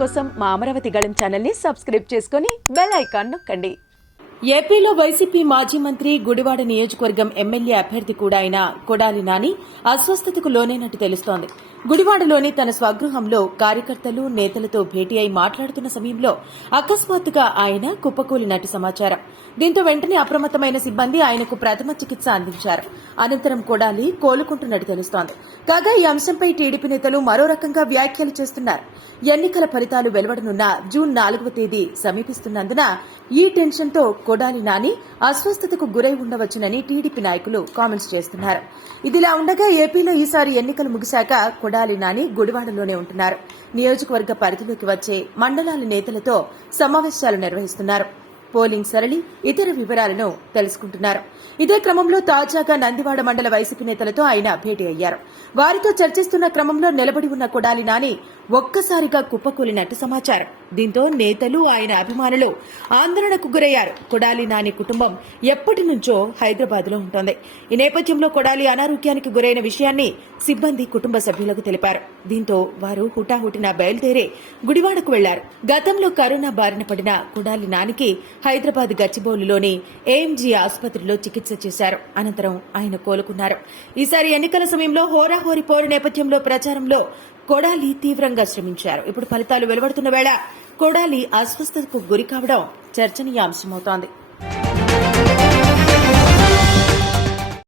కోసం మా అమరావతి గళం ఛానల్ని సబ్స్క్రైబ్ చేసుకుని బెల్ ఐకాన్ నొక్కండి. ఏపీలో వైసీపీ మాజీ మంత్రి గుడివాడ నియోజకవర్గం ఎమ్మెల్యే అభ్యర్థి కూడా అయిన కొడాలి నాని అస్వస్థతకు లోనైనట్టు తెలుస్తోంది. గుడివాడలోని తన స్వగృహంలో కార్యకర్తలు నేతలతో భేటీ అయి మాట్లాడుతున్న సమయంలో అకస్మాత్తుగా ఆయన కుప్పకూలినట్టు సమాచారం. దీంతో వెంటనే అప్రమత్తమైన సిబ్బంది ఆయనకు ప్రథమ చికిత్స అందించారు. అనంతరం కొడాలి కోలుకుంటున్నట్టు తెలుస్తోంది కాగా ఈ అంశంపై టీడీపీ నేతలు మరో రకంగా వ్యాఖ్యలు చేస్తున్నారు. ఎన్నికల ఫలితాలు వెలువడనున్న జూన్ నాలుగవ తేదీ సమీపిస్తున్నందున ఈ టెన్షన్తో కొడాలి నాని అస్వస్థతకు గురై ఉండవచ్చునని టీడీపీ నాయకులు కామెంట్స్ చేస్తున్నారు. ఇదిలా ఉండగా ఏపీలో ఈసారి ఎన్నికలు ముగిశాక కొడాలి నాని గుడివాడలోనే ఉంటున్నారు. నియోజకవర్గ పరిధిలోకి వచ్చే మండలాల నేతలతో సమావేశాలు నిర్వహిస్తున్నారు. పోలింగ్ సరళి ఇతర వివరాలను తెలుసుకుంటున్నారు. ఇదే క్రమంలో తాజాగా నందివాడ మండల వైసీపీ నేతలతో ఆయన భేటీ అయ్యారు. వారితో చర్చిస్తున్న క్రమంలో నిలబడి ఉన్న కొడాలి నాని ఒక్కసారిగా కుప్పకూలినట్టు సమాచారం. దీంతో నేతలు ఆయన అభిమానులు ఆందోళనకు గురయ్యారు. కొడాలి నాని కుటుంబం ఎప్పటి నుంచో హైదరాబాద్లో ఉంటోంది. ఈ నేపథ్యంలో కొడాలి అనారోగ్యానికి గురైన విషయాన్ని సిబ్బంది కుటుంబ సభ్యులకు తెలిపారు. దీంతో వారు హుటాహుటిన బయలుదేరి గుడివాడకు వెళ్ళారు. గతంలో కరోనా బారిన పడిన కొడాలి నానికి హైదరాబాద్ గచ్చిబౌలిలోని ఏఎంజీ ఆసుపత్రిలో చికిత్స చేశారు. అనంతరం ఆయన కోలుకున్నారు. ఈసారి ఎన్నికల సమయంలో హోరాహోరీ పోరు నేపథ్యంలో ప్రచారంలో కొడాలి తీవ్రంగా శ్రమించారు. ఇప్పుడు ఫలితాలు వెలువడుతున్న వేళ కొడాలి అస్వస్థతకు గురి కావడం చర్చనీయాంశమవుతోంది.